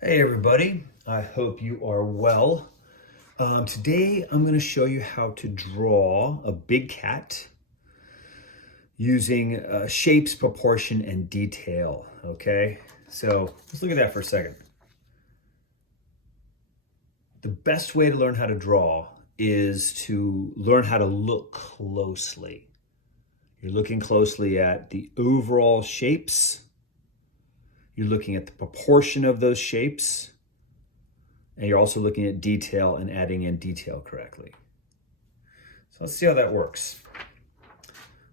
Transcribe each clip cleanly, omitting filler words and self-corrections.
Hey everybody, I hope you are well. Today I'm going to show you how to draw a big cat using shapes, proportion, and detail, okay? So let's look at that for a second. The best way to learn how to draw is to learn how to look closely. You're looking closely at the overall shapes. You're looking at the proportion of those shapes. And you're also looking at detail and adding in detail correctly. So let's see how that works.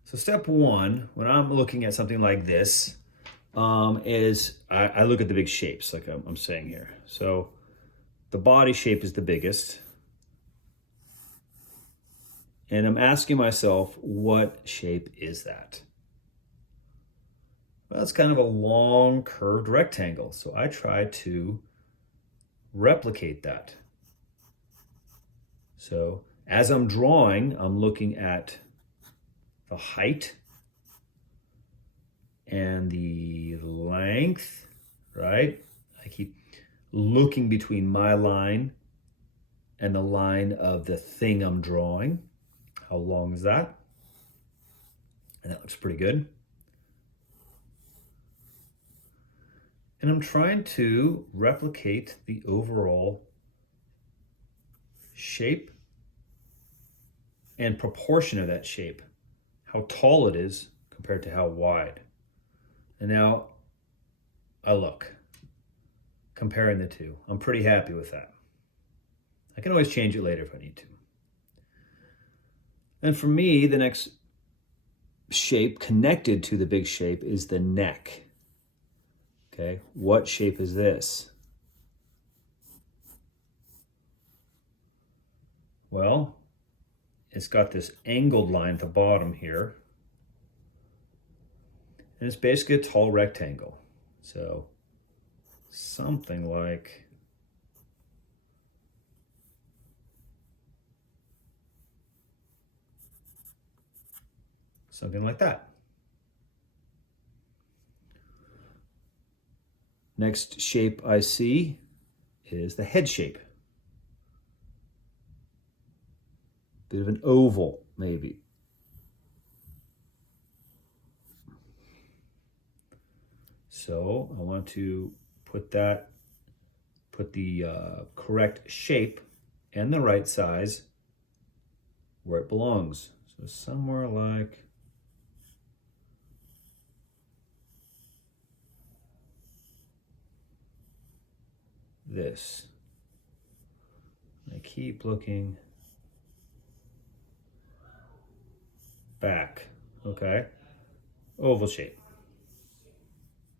So step one, when I'm looking at something like this, is I look at the big shapes, like I'm saying here. So the body shape is the biggest. And I'm asking myself, what shape is that? Well, it's kind of a long curved rectangle. So I try to replicate that. So as I'm drawing, I'm looking at the height and the length, right? I keep looking between my line and the line of the thing I'm drawing. How long is that? And that looks pretty good. And I'm trying to replicate the overall shape and proportion of that shape, how tall it is compared to how wide. And now I look, comparing the two. I'm pretty happy with that. I can always change it later if I need to. And for me, the next shape connected to the big shape is the neck. Okay, what shape is this? Well, it's got this angled line at the bottom here. And it's basically a tall rectangle. So something like that. Next shape I see is the head shape. Bit of an oval, maybe. So I want to put the correct shape and the right size where it belongs. So somewhere like this. I keep looking back, okay? Oval shape.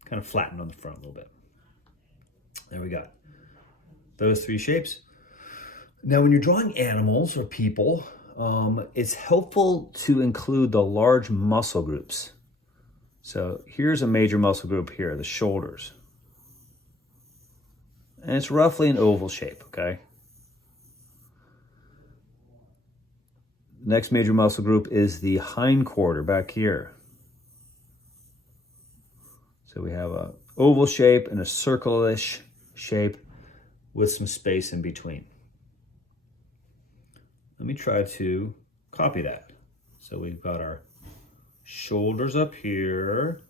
Kind of flattened on the front a little bit. There we got those three shapes. Now, when you're drawing animals or people, it's helpful to include the large muscle groups. So here's a major muscle group here, the shoulders. And it's roughly an oval shape, okay? Next major muscle group is the hindquarter back here. So we have a oval shape and a circle-ish shape with some space in between. Let me try to copy that. So we've got our shoulders up here.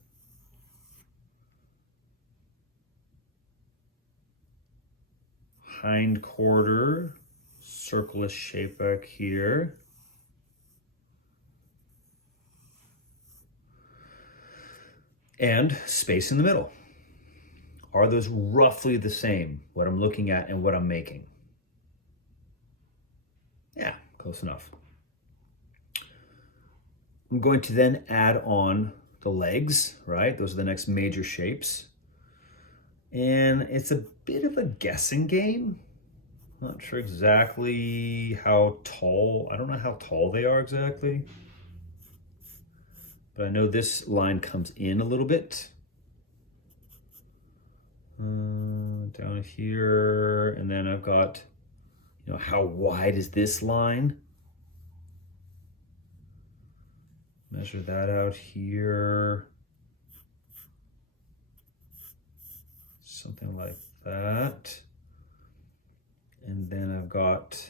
Hindquarter, circle-ish shape back here. And space in the middle. Are those roughly the same, what I'm looking at and what I'm making? Yeah, close enough. I'm going to then add on the legs, right? Those are the next major shapes. And it's a bit of a guessing game. I'm not sure exactly how tall, I don't know how tall they are exactly. But I know this line comes in a little bit. Down here, and then I've got, how wide is this line? Measure that out here. Something like that. And then I've got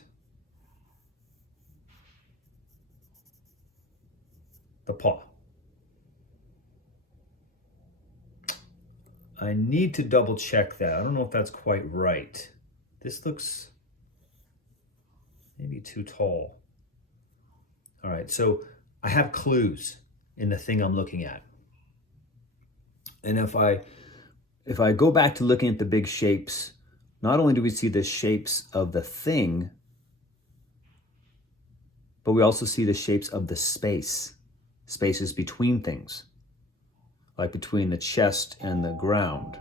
the paw. I need to double check that. I don't know if that's quite right. This looks maybe too tall. All right, so I have clues in the thing I'm looking at. And if I go back to looking at the big shapes, not only do we see the shapes of the thing, but we also see the shapes of the spaces between things, like between the chest and the ground.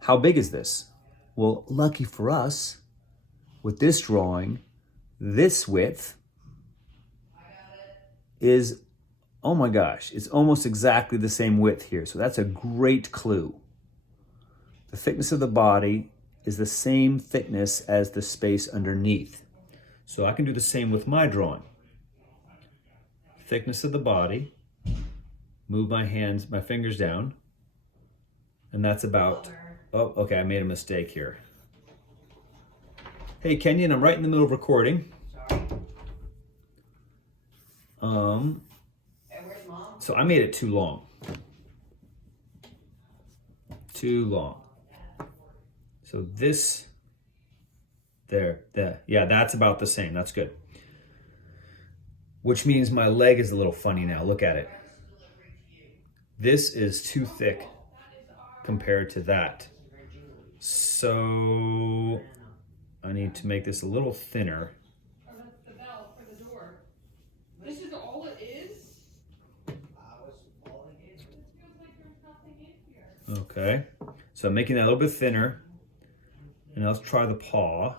How big is this? Well, lucky for us, with this drawing, this width is, oh my gosh, it's almost exactly the same width here. So that's a great clue. The thickness of the body is the same thickness as the space underneath. So I can do the same with my drawing. Thickness of the body, move my fingers down, and that's about, oh, okay, I made a mistake here. Hey, Kenyon, I'm right in the middle of recording. Where's Mom? So I made it too long. Too long. So this, there, yeah, that's about the same. That's good. Which means my leg is a little funny now. Look at it. This is too thick compared to that. So I need to make this a little thinner. Oh, that's the bell for the door. This is all it is? It feels like there's nothing in here. Okay. So I'm making that a little bit thinner. And let's try the paw.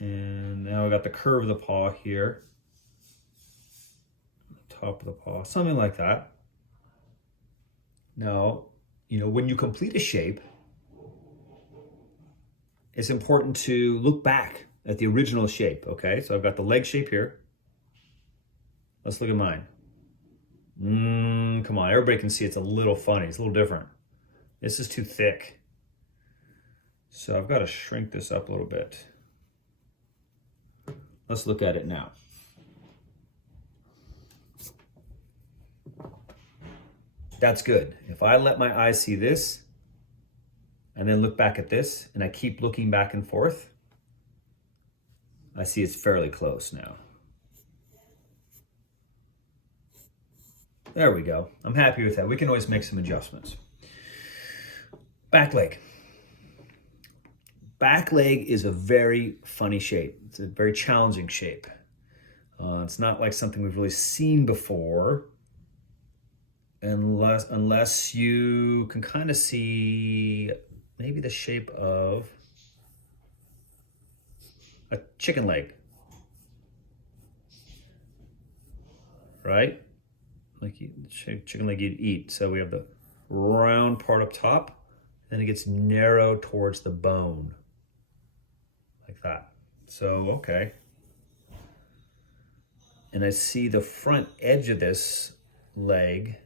And now I got the curve of the paw here. Top of the paw, something like that. Now, when you complete a shape, it's important to look back at the original shape, okay? So I've got the leg shape here. Let's look at mine. Come on, everybody can see it's a little funny. It's a little different. This is too thick. So I've got to shrink this up a little bit. Let's look at it now. That's good. If I let my eyes see this and then look back at this and I keep looking back and forth, I see it's fairly close now. There we go. I'm happy with that. We can always make some adjustments. Back leg. Back leg is a very funny shape. It's a very challenging shape. It's not like something we've really seen before, unless you can kind of see maybe the shape of a chicken leg, right? Like chicken leg you'd eat. So we have the round part up top, then it gets narrow towards the bone, like that. So, okay. And I see the front edge of this leg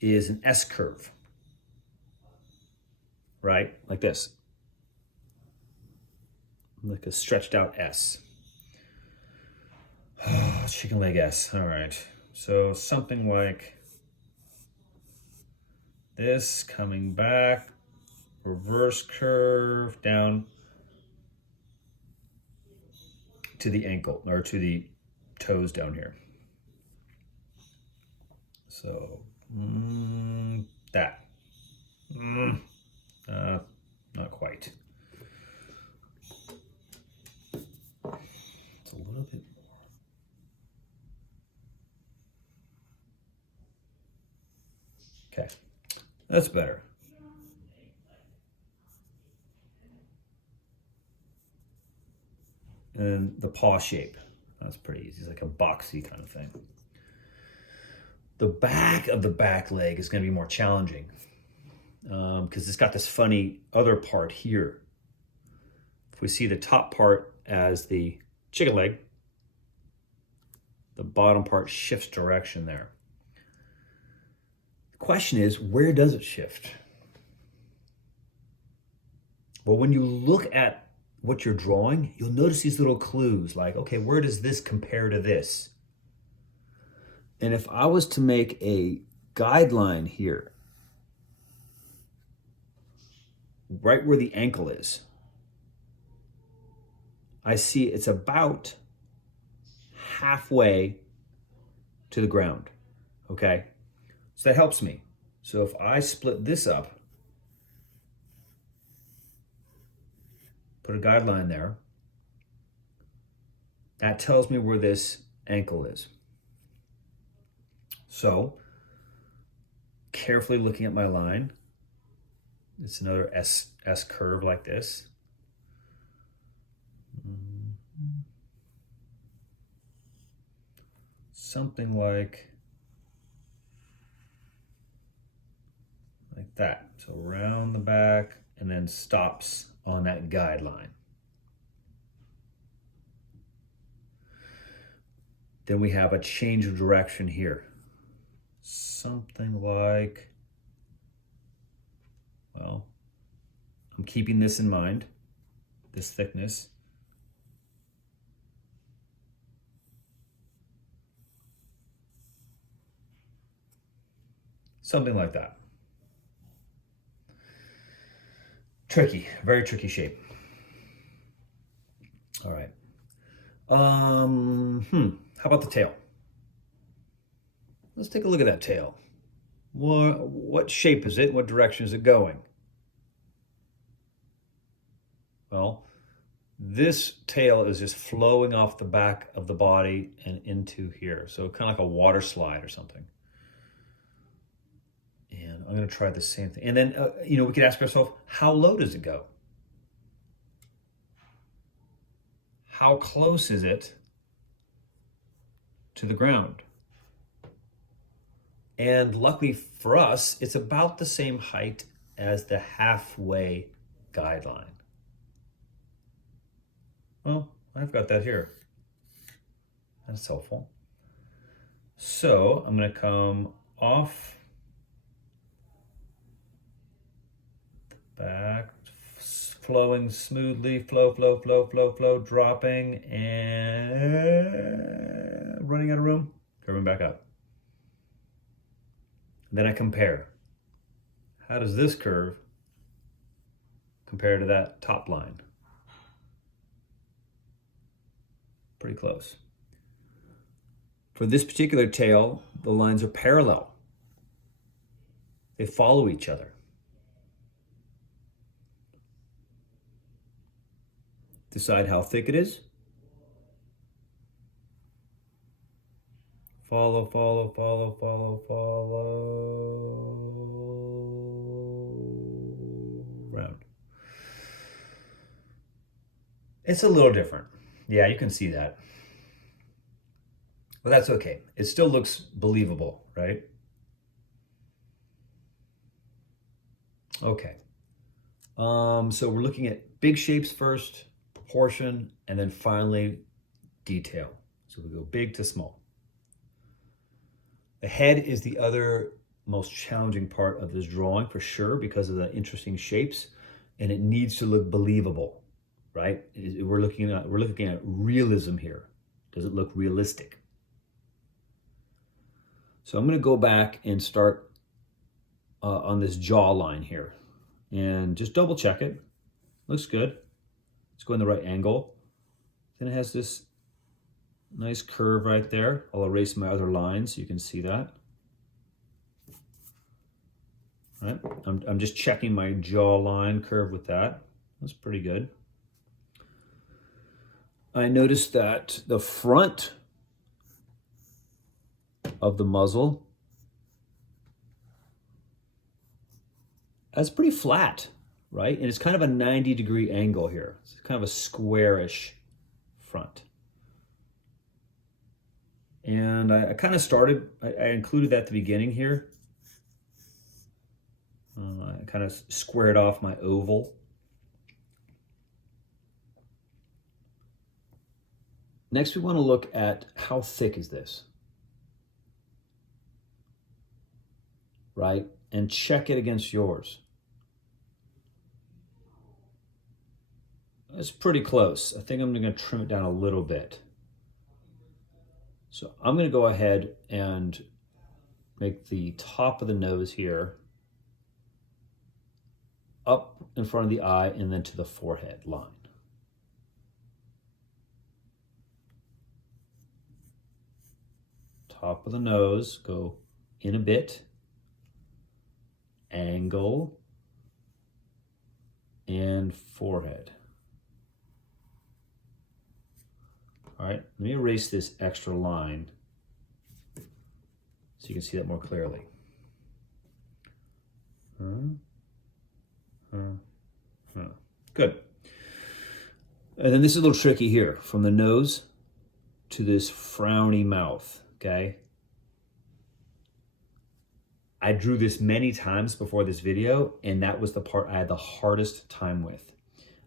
is an S curve, right? Like this, like a stretched out S. Chicken leg S, all right. So something like this, coming back, reverse curve down to the ankle, or to the toes down here. So that. Not quite. It's a little bit more. Okay, that's better. And the paw shape, that's pretty easy. It's like a boxy kind of thing. The back of the back leg is going to be more challenging because it's got this funny other part here. If we see the top part as the chicken leg, the bottom part shifts direction there. The question is, where does it shift? Well, when you look at what you're drawing, you'll notice these little clues like, okay, where does this compare to this? And if I was to make a guideline here, right where the ankle is, I see it's about halfway to the ground, okay? So that helps me. So if I split this up, put a guideline there, that tells me where this ankle is. So, carefully looking at my line, it's another S curve like this. Something like that. So around the back and then stops on that guideline. Then we have a change of direction here. Something like, well, I'm keeping this in mind, this thickness. Something like that. Tricky, very tricky shape. All right. How about the tail? Let's take a look at that tail. What shape is it? What direction is it going? Well, this tail is just flowing off the back of the body and into here. So kind of like a water slide or something. And I'm going to try the same thing. And then, we could ask ourselves, how low does it go? How close is it to the ground? And luckily for us, it's about the same height as the halfway guideline. Well, I've got that here. That's helpful. So I'm going to come off the back, flowing smoothly, flow, dropping and running out of room, curving back up. Then I compare. How does this curve compare to that top line? Pretty close. For this particular tail, the lines are parallel. They follow each other. Decide how thick it is. Follow. Round. It's a little different. Yeah, you can see that. But that's okay. It still looks believable, right? Okay. So we're looking at big shapes first, proportion, and then finally detail. So we go big to small. The head is the other most challenging part of this drawing for sure because of the interesting shapes, and it needs to look believable, right? We're looking at realism here. Does it look realistic? So I'm going to go back and start on this jawline here, and just double check it. Looks good. Let's go in the right angle. Then it has this nice curve right there. I'll erase my other lines so you can see that. All right. I'm just checking my jawline curve with that. That's pretty good. I noticed that the front of the muzzle is pretty flat, right? And it's kind of a 90-degree angle here. It's kind of a squarish front. And I kind of started, I included that at the beginning here. I kind of squared off my oval. Next, we want to look at how thick is this, right? And check it against yours. That's pretty close. I think I'm going to trim it down a little bit. So I'm going to go ahead and make the top of the nose here up in front of the eye and then to the forehead line. Top of the nose, go in a bit, angle, and forehead. All right, let me erase this extra line so you can see that more clearly. Good. And then this is a little tricky here, from the nose to this frowny mouth, okay? I drew this many times before this video, and that was the part I had the hardest time with.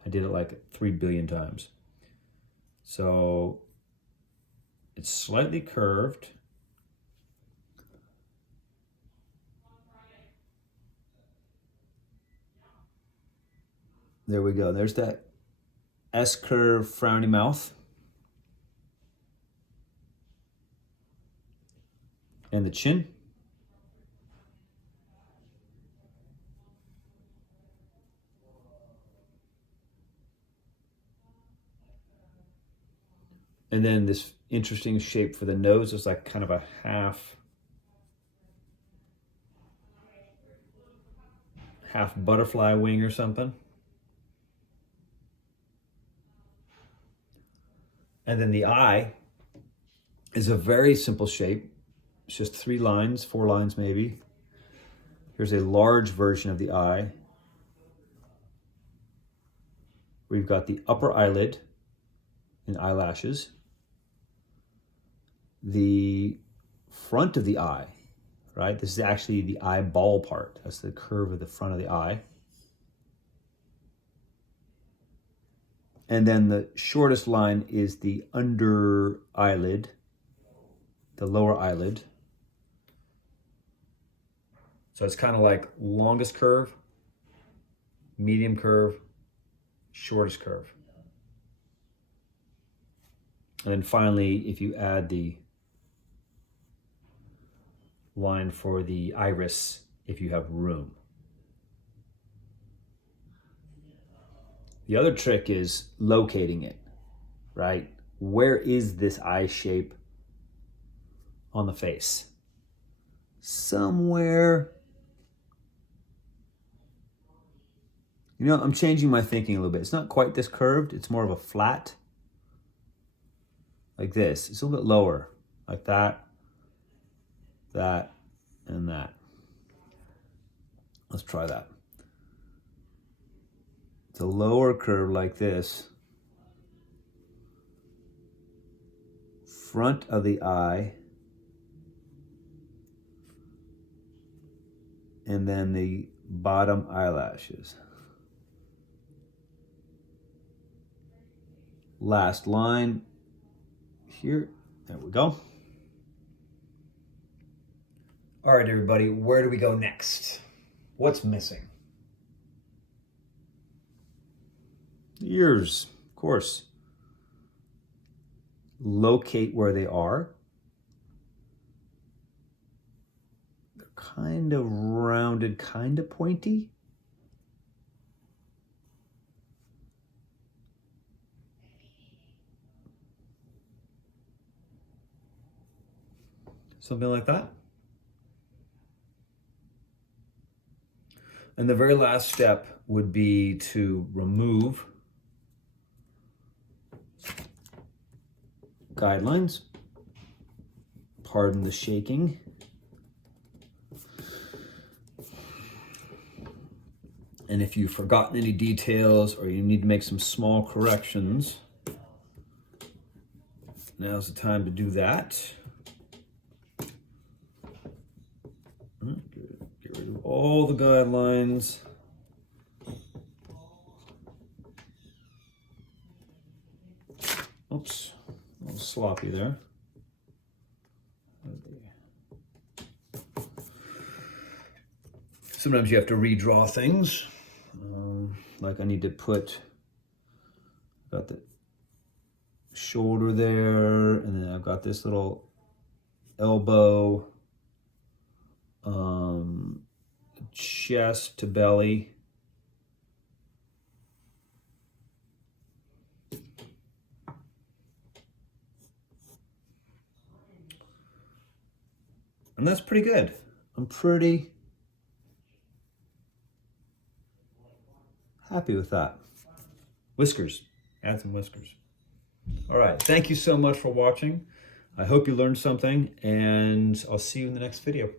I did it like 3 billion times. So it's slightly curved. There we go. There's that S-curve frowny mouth. And the chin. And then this interesting shape for the nose is like kind of a half butterfly wing or something. And then the eye is a very simple shape. It's just 3 lines, 4 lines maybe. Here's a large version of the eye. We've got the upper eyelid and eyelashes. The front of the eye, right? This is actually the eyeball part. That's the curve of the front of the eye. And then the shortest line is the under eyelid, the lower eyelid. So it's kind of like longest curve, medium curve, shortest curve. And then finally, if you add the line for the iris, if you have room. The other trick is locating it, right? Where is this eye shape on the face? Somewhere. You know, I'm changing my thinking a little bit. It's not quite this curved. It's more of a flat. Like this. It's a little bit lower. Like that, that, and that. Let's try that. It's a lower curve like this. Front of the eye. And then the bottom eyelashes. Last line here. There we go. All right, everybody, where do we go next? What's missing? Ears, of course. Locate where they are. They're kind of rounded, kind of pointy. Something like that. And the very last step would be to remove guidelines. Pardon the shaking. And if you've forgotten any details or you need to make some small corrections, now's the time to do that. Get rid of all the guidelines. Oops. little sloppy there. Sometimes you have to redraw things. Like I need to put, got the shoulder there, and then I've got this little elbow, chest to belly. And that's pretty good. I'm pretty happy with that. Whiskers, add some whiskers. All right, thank you so much for watching. I hope you learned something, and I'll see you in the next video.